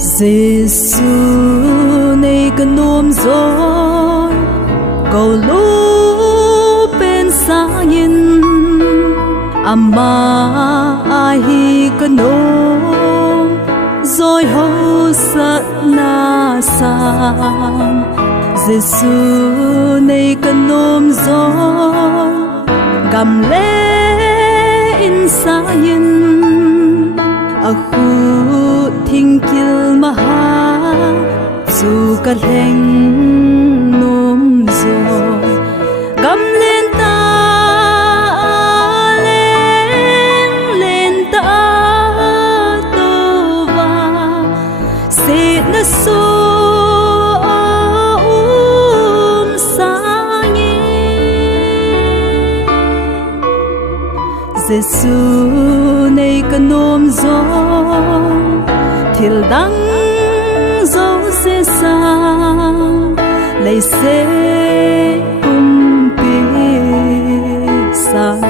Giêsu này cần ôm gió cầu lũ bên xa nhìn ama ai cần ôm rồi hậu sát na sang Giêsu này cần ôm gió gầm lẽ in xa nhìn a khu thinh kil maha chu ka leng nom rồi gầm lên ta lên ta tô va se na so Giêsu này cần ôm gió thiền đắng gió sẽ sang lấy sẽ biết sang